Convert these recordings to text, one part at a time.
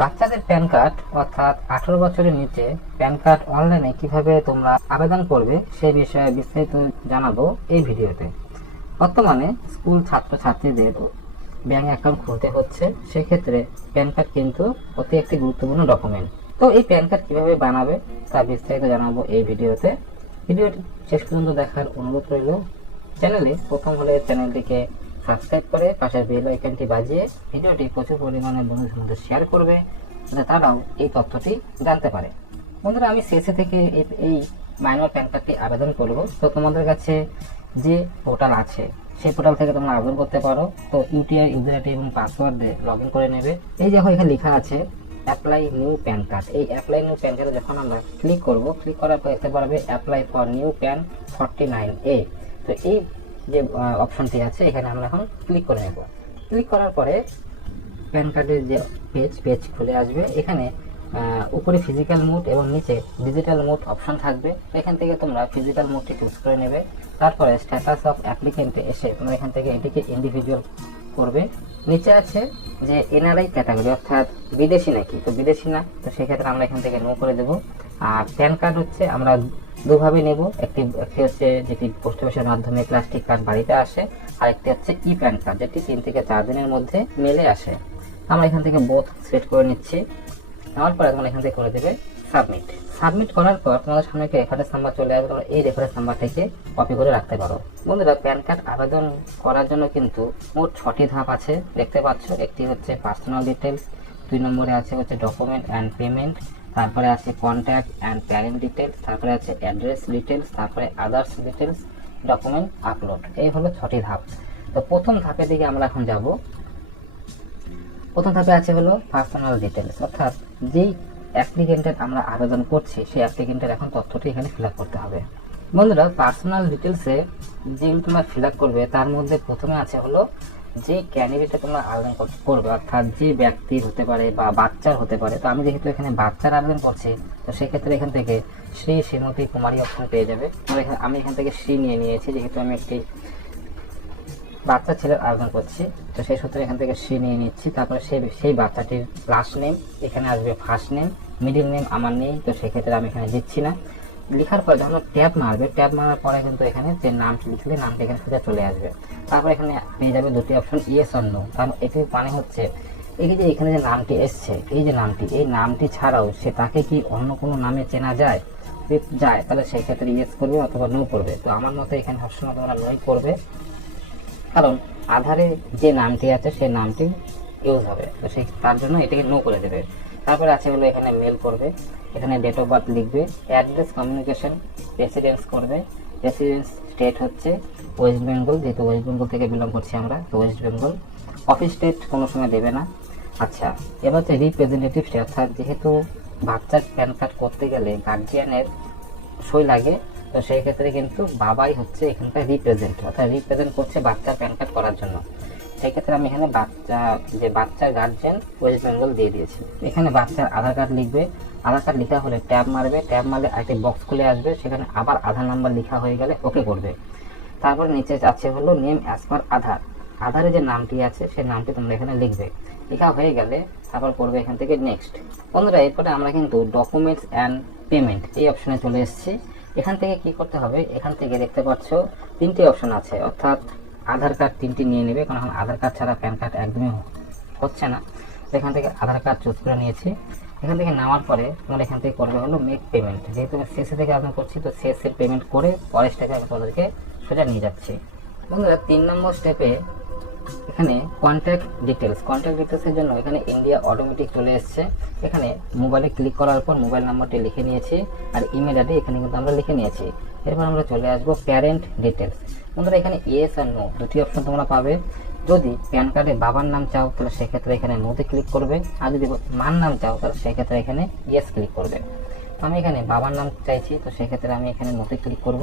বাচ্চাদের pan card অর্থাৎ 18 বছরের নিচে প্যান কার্ড অনলাইনে কিভাবে তোমরা আবেদন করবে সেই বিষয়ে বিস্তারিত জানাবো এই ভিডিওতে। বর্তমানে স্কুল ছাত্রছাত্রীদের ব্যাংক অ্যাকাউন্ট খুলতে হচ্ছে, সেক্ষেত্রে প্যান কার্ড কিন্তু অতি একটি গুরুত্বপূর্ণ ডকুমেন্ট। তো এই প্যান কার্ড কিভাবে বানাবে তা বিস্তারিত জানাবো এই ভিডিওতে। ভিডিওটি শেষ পর্যন্ত দেখার অনুরোধ রইল। চ্যানেলে প্রথম হলে চ্যানেলটিকে সাবস্ক্রাইব করে পাশের বেল আইকনটি বাজিয়ে ভিডিওটি প্রচুর পরিমাণে বন্ধুদের মধ্যে শেয়ার করবে, যাতে তারাও এই তথ্যটি জানতে পারে। বন্ধুরা, আমি সিএসসি থেকে এই মাইনর প্যান কার্ডটি আবেদন করব। তো তোমাদের কাছে যে পোর্টাল আছে সেই পোর্টাল থেকে তোমরা আবেদন করতে পারো। তো ইউটিআই ইউজার আইডি এবং পাসওয়ার্ড দিয়ে লগ ইন করে নেবে। এই দেখো এখানে লেখা আছে অ্যাপ্লাই নিউ প্যান কার্ড। এই অ্যাপ্লাই নিউ প্যান কার্ডে যখন আমরা ক্লিক করব, ক্লিক করার পর দেখতে পারবে apply for new pan 49A। তো এই যে অপশনটি আছে এখানে আমরা এখন ক্লিক করে নেব। ক্লিক করার পরে প্যান কার্ডের যে পেজ খুলে আসবে। এখানে উপরে ফিজিক্যাল মোড এবং নিচে ডিজিটাল মোড অপশন থাকবে। এখান থেকে তোমরা ফিজিক্যাল মোডটি চুজ করে নেবে। তারপরে স্ট্যাটাস অফ অ্যাপ্লিকেন্টে এসে তোমরা এখান থেকে এটিকে ইন্ডিভিজুয়াল করবে। নিচে আছে যে এনআরআই ক্যাটাগরি অর্থাৎ বিদেশি নাকি, তো বিদেশি না, তো সেক্ষেত্রে আমরা এখান থেকে নো করে দেব। আর প্যান কার্ড হচ্ছে আমরা দুভাবে নেব, একটি হচ্ছে যেটি পোস্ট অফিসের মাধ্যমে প্লাস্টিক কার্ড বাড়িতে আসে, আর একটি হচ্ছে ই প্যান কার্ড যেটি 3 থেকে 4 দিনের মধ্যে মেলে আসে। আমরা এখান থেকে বোথ সিলেক্ট করে নিচ্ছি। নেওয়ার পরে তোমরা এখান থেকে করে দেবে সাবমিট। সাবমিট করার পর তোমাদের সামনে একটা রেফারেন্স নাম্বার চলে আসবে, তোমরা এই রেফারেন্স নাম্বার থেকে কপি করে রাখতে পারো। বন্ধুরা, প্যান কার্ড আবেদন করার জন্য কিন্তু মোট 6টি ধাপ আছে, দেখতে পাচ্ছ। একটি হচ্ছে পার্সোনাল ডিটেলস, 2 নম্বরে আছে হচ্ছে ডকুমেন্ট অ্যান্ড পেমেন্ট, তারপরে আছে কন্ট্যাক্ট অ্যান্ড প্যারেন্ট ডিটেলস, তারপরে আছে অ্যাড্রেস ডিটেলস, তারপরে আদার্স ডিটেলস, ডকুমেন্ট আপলোড। এই হলো 6টি ধাপ। তো প্রথম ধাপের দিকে আমরা এখন যাব। প্রথম ধাপে আছে হলো পার্সোনাল ডিটেলস, অর্থাৎ যেই অ্যাপ্লিকেন্টের আমরা আবেদন করছি সেই অ্যাপ্লিকেন্টের এখন তথ্যটি এখানে ফিল করতে হবে। বন্ধুরা, পার্সোনাল ডিটেলসে যেগুলো তোমরা ফিল করবে তার মধ্যে প্রথমে আছে হলো যে ক্যান্ডিডেটে তোমরা আবেদন করবে, অর্থাৎ যে ব্যক্তির হতে পারে বা বাচ্চার হতে পারে। তো আমি যেহেতু এখানে বাচ্চার আবেদন করছি, তো সেক্ষেত্রে এখান থেকে শ্রী শ্রীমতী কুমারী অপশন পেয়ে যাবে। আমি এখান থেকে শ্রী নিয়েছি, যেহেতু আমি একটি বাচ্চা ছেলের আবেদন করছি, তো সেই সূত্রে এখান থেকে শ্রী নিয়ে নিচ্ছি। তারপরে সেই বাচ্চাটির লাস্ট নেম এখানে আসবে, ফার্স্ট নেম, মিডিল নেম আমার নেই, তো সেক্ষেত্রে আমি এখানে দিচ্ছি না। লেখার পরে যখন ট্যাব মারবে, ট্যাব মারার পরে কিন্তু এখানে যে নামটি লিখলে নামটা এখানে সোজা চলে আসবে। তারপর এখানে পেয়ে যাবে 2টি অপশন ইয়েস অর নো। কারণ এটি মানে হচ্ছে এই যে এখানে যে নামটি এসছে, এই যে নামটি, এই নামটি ছাড়াও সে তাকে কি অন্য কোনো নামে চেনা যায়, তাহলে সেই ক্ষেত্রে ইয়েস করবে অথবা নো করবে। তো আমার মতে এখানে সবসময় তোমরা নোই করবে, কারণ আধারে যে নামটি আছে সেই নামটি ইউজ হবে, তো সেই তার জন্য এটাকে নো করে দেবে। তারপরে আছে হলো এখানে মেল করবে, এখানে ডেট অফ বার্থ লিখবে, অ্যাড্রেস কমিউনিকেশন রেসিডেন্স করবে। রেসিডেন্স স্টেট হচ্ছে ওয়েস্ট বেঙ্গল, যেহেতু ওয়েস্ট বেঙ্গল থেকে বিলং করছি আমরা, তো ওয়েস্ট বেঙ্গল। অফিস স্টেট কোনো সময় দেবে না। আচ্ছা, এবার হচ্ছে রিপ্রেজেন্টেটিভ স্টেট, অর্থাৎ যেহেতু বাচ্চার প্যান কার্ড করতে গেলে গার্জিয়ানের সই লাগে, তো সেই ক্ষেত্রে কিন্তু বাবাই হচ্ছে এখানকার রিপ্রেজেন্ট, অর্থাৎ রিপ্রেজেন্ট করছে বাচ্চার প্যান কার্ড করার জন্য। সেই ক্ষেত্রে আমি এখানে বাচ্চার গার্জিয়ান ওয়েস্ট বেঙ্গল দিয়ে দিয়েছি। এখানে বাচ্চার আধার কার্ড লিখবে। আধার কার্ড লেখা হলে ট্যাব মারবে, ট্যাব মারলে আরেকটি বক্স খুলে আসবে, সেখানে আবার আধার নাম্বার লেখা হয়ে গেলে ওকে করবে। তারপর নিচে আছে হলো নেম অ্যাজ পার আধার। আধারে যে নামটি আছে সেই নামটি তোমরা এখানে লিখবে। লেখা হয়ে গেলে তারপর করবে এখান থেকে নেক্সট। বন্ধুরা, এরপরে আমরা কিন্তু ডকুমেন্টস অ্যান্ড পেমেন্ট এই অপশনে চলে এসেছি। এখান থেকে কি করতে হবে, এখান থেকে দেখতে পাচ্ছ 3টি অপশন আছে, অর্থাৎ আধার কার্ড 3টি নিয়ে নেবে, কারণ এখন আধার কার্ড ছাড়া প্যান কার্ড একদমই হচ্ছে না। এখান থেকে আধার কার্ড চুজ করে নিয়েছি। এখান থেকে নেওয়ার পরে তোমরা এখান থেকে করবে হলো মেক পেমেন্ট। যেহেতু আমি সিএসসি থেকে আবেদন করছি, তো সিএসসির পেমেন্ট করে পরের স্টেপে আমি তোমাদেরকে সোজা নিয়ে যাচ্ছি। বন্ধুরা, 3 নম্বর স্টেপে এখানে কন্ট্যাক্ট ডিটেলসের জন্য এখানে ইন্ডিয়া অটোমেটিক চলে এসছে। এখানে মোবাইলে ক্লিক করার পর মোবাইল নাম্বারটি লিখে নিয়েছি, আর ইমেল আইডি এখানে কিন্তু আমরা লিখে নিয়েছি। এরপর আমরা চলে আসবো প্যারেন্ট ডিটেলস। বন্ধুরা, এখানে ইয়েস আর নো 2টি অপশন তোমরা পাবে। যদি প্যান কার্ডে বাবার নাম চাও তাহলে সেক্ষেত্রে এখানে নোতে ক্লিক করবে, আর যদি মার নাম চাও তাহলে সেক্ষেত্রে এখানে ইয়েস ক্লিক করবে। তো আমি এখানে বাবার নাম চাইছি, তো সেক্ষেত্রে আমি এখানে নোতে ক্লিক করব।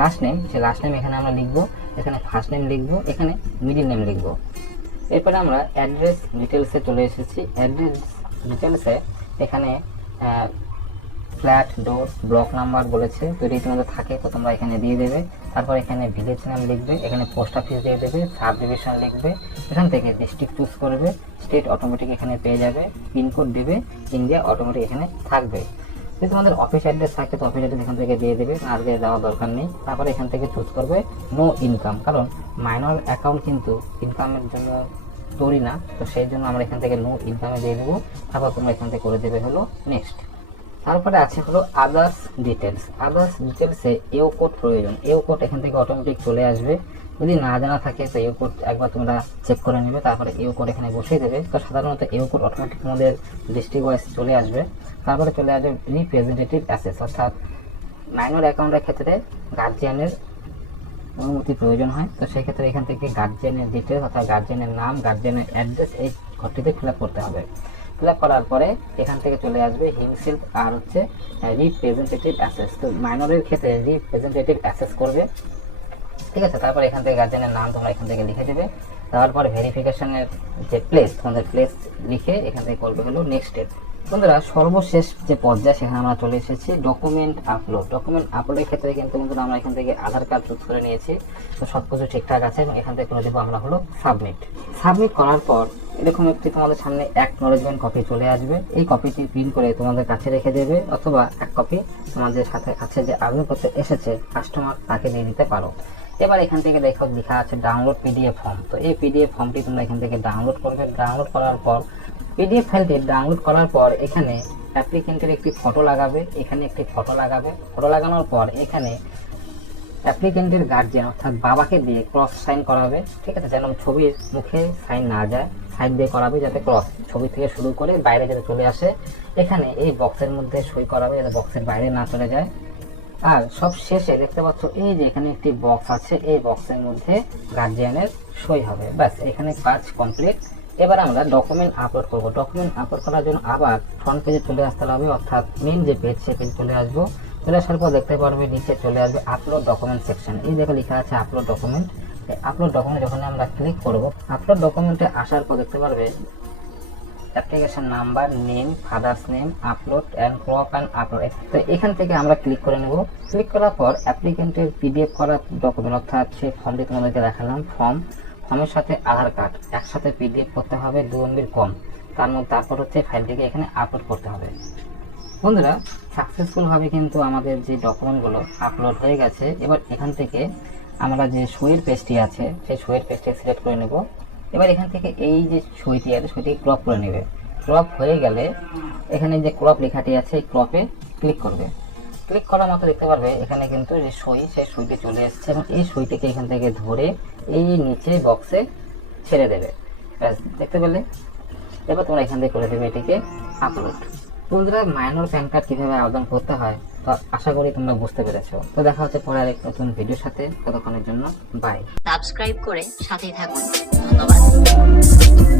লাস্ট নেম, সে লাস্ট নেম এখানে আমরা লিখবো, এখানে ফার্স্ট নেম লিখবো, এখানে মিডিল নেম লিখবো। এরপরে আমরা অ্যাড্রেস ডিটেলসে চলে এসেছি। অ্যাড্রেস ডিটেলসে এখানে ফ্ল্যাট, ডোর, ব্লক নাম্বার বলেছে, যদি তোমাদের থাকে তো তোমরা এখানে দিয়ে দেবে। তারপর এখানে ভিলেজ নাম লিখবে, এখানে পোস্ট অফিস দিয়ে দেবে, সাব ডিভিশন লিখবে, এখান থেকে ডিস্ট্রিক্ট চুজ করবে, স্টেট অটোমেটিক এখানে পেয়ে যাবে, পিনকোড দেবে, ইন্ডিয়া অটোমেটিক এখানে থাকবে। যদি তোমাদের অফিস অ্যাড্রেস থাকে তো অফিস অ্যাড্রেস এখান থেকে দিয়ে দেবে, আর দিয়ে দেওয়ার দরকার নেই। তারপরে এখান থেকে চুজ করবে নো ইনকাম, কারণ মাইনর অ্যাকাউন্ট কিন্তু ইনকামের জন্য তৈরি না, তো সেই জন্য আমরা এখান থেকে নো ইনকামে দিয়ে দেবো। তারপর তোমরা এখান থেকে করে দেবে হলো নেক্সট। তারপরে আছে হলো আদার্স ডিটেলস। আদার্স ডিটেলসে এও কোড প্রয়োজন, এও কোড এখান থেকে অটোমেটিক চলে আসবে। যদি না জানা থাকে তো এও কোড একবার তোমরা চেক করে নেবে, তারপরে এও কোড এখানে বসিয়ে দেবে। তো সাধারণত এও কোড অটোমেটিক তোমাদের ডিস্ট্রিক্ট ওয়াইজ চলে আসবে। তারপরে চলে আসবে রিপ্রেজেন্টেটিভ অ্যাসেস, অর্থাৎ মাইনর অ্যাকাউন্টের ক্ষেত্রে গার্জিয়ানের অনুমতি প্রয়োজন হয়। তো সেই ক্ষেত্রে এখান থেকে গার্জিয়ানের ডিটেলস অর্থাৎ গার্জিয়ানের নাম, গার্জিয়ানের অ্যাড্রেস এই ঘরটিতে ফিল আপ করতে হবে। ফিল আপ করার পরে এখান থেকে চলে আসবে হিমসেলফ আর হচ্ছে রিপ্রেজেন্টেটিভ অ্যাসেস। তো মাইনরের ক্ষেত্রে রিপ্রেজেন্টেটিভ অ্যাসেস করবে, ঠিক আছে। তারপর এখান থেকে গার্জিয়ানের নাম তোমরা এখান থেকে লিখে দেবে। তারপর ভেরিফিকেশনের যে প্লেস, তোমাদের প্লেস লিখে এখান থেকে করবে হলো নেক্সট স্টেপ। বন্ধুরা সর্বশেষ যে পর্যায়ে সেখানে আমরা চলে এসেছি ডকুমেন্ট আপলোড। ডকুমেন্ট আপলোডের ক্ষেত্রে কিন্তু বন্ধুরা আমরা এখান থেকে আধার কার্ড চুজ করে নিয়েছি, তো সব কিছু ঠিকঠাক আছে এবং এখান থেকে করে দেবো আমরা হলো সাবমিট। সাবমিট করার পর এরকম একটি তোমাদের সামনে অ্যাকনোলেজমেন্ট কপি চলে আসবে। এই কপিটি প্রিন্ট করে তোমাদের কাছে রেখে দেবে, অথবা এক কপি তোমাদের সাথে কাছে যে আবেদন করতে এসেছে কাস্টমার তাকে দিয়ে দিতে পারো। এবার এখান থেকে দেখো লেখা আছে ডাউনলোড পিডিএফ ফর্ম। তো এই পিডিএফ ফর্মটি তোমরা এখান থেকে ডাউনলোড করবে। ডাউনলোড করার পর পিডিএফ ফাইলটি ডাউনলোড করার পর এখানে অ্যাপ্লিকেন্টের একটি ফটো লাগাবে, এখানে একটি ফটো লাগাবে। ফটো লাগানোর পর এখানে অ্যাপ্লিকেন্টের গার্জিয়ান অর্থাৎ বাবাকে দিয়ে ক্রস সাইন করাবে, ঠিক আছে, যেন ছবির মুখে সাইন না যায়, সাইড দিয়ে করাবে যাতে ক্রস ছবি থেকে শুরু করে বাইরে যাতে চলে আসে। এখানে এই বক্সের মধ্যে সই করাবে যাতে বক্সের বাইরে না চলে যায়। আর সব শেষে দেখতে পাচ্ছ এই যে এখানে একটি বক্স আছে, এই বক্সের মধ্যে গার্জিয়ানের সই হবে। ব্যাস এখানে কাজ কমপ্লিট। এবার আমরা ডকুমেন্ট আপলোড করব। ডকুমেন্ট আপলোড করার জন্য আবার ফ্রন্ট পেজে চলে আসতে হবে, অর্থাৎ মেন যে পেজ সে পেজ চলে আসবো। চলে আসার পর দেখতে পারবে নিচে চলে আসবে আপলোড ডকুমেন্ট সেকশন। এই দেখো লেখা আছে আপলোড ডকুমেন্ট। আপলোড ডকুমেন্ট যখন আমরা ক্লিক করব, আপলোড ডকুমেন্টে আসার পর দেখতে পারবে application number, name, father's name, upload and crop and upload. তো এখান থেকে আমরা ক্লিক করে নেব। ক্লিক করার পর অ্যাপ্লিকেন্টের পিডিএফ করা ডকুমেন্ট অর্থাৎ সেই ফর্মটি তোমাদেরকে দেখালাম, ফর্মের সাথে আধার কার্ড একসাথে পিডিএফ করতে হবে 2 MB কম, তারপর হচ্ছে ফাইলটিকে এখানে আপলোড করতে হবে। বন্ধুরা সাকসেসফুলভাবে কিন্তু আমাদের যে ডকুমেন্টগুলো আপলোড হয়ে গেছে। এবার এখান থেকে আমরা যে সইয়ের পেজটি আছে সেই সইয়ের পেজটি সিলেক্ট করে নেব। এবার এখান থেকে এই যে সইটি আছে সইটি ক্রপ করে নেবে। ক্রপ হয়ে গেলে এখানে যে ক্রপ লেখাটি আছে এই ক্রপে ক্লিক করবে। ক্লিক করার মতো দেখতে পারবে এখানে কিন্তু যে সই সেই সইটি চলে এসেছে এবং এই সইটিকে এখান থেকে ধরে এই নিচে বক্সে ছেড়ে দেবে। দেখতে পেলে? এবার তোমরা এখান থেকে করে দেবে এটিকে আপলোড। বন্ধুরা মাইনর প্যান কার্ড কিভাবে আবেদন করতে হয় তো আশা করি তোমরা বুঝতে পেরেছো। তো দেখা হচ্ছে পরের এক নতুন ভিডিওর সাথে, ততক্ষণের জন্য বাই। সাবস্ক্রাইব করে সাথেই থাকুন। ধন্যবাদ।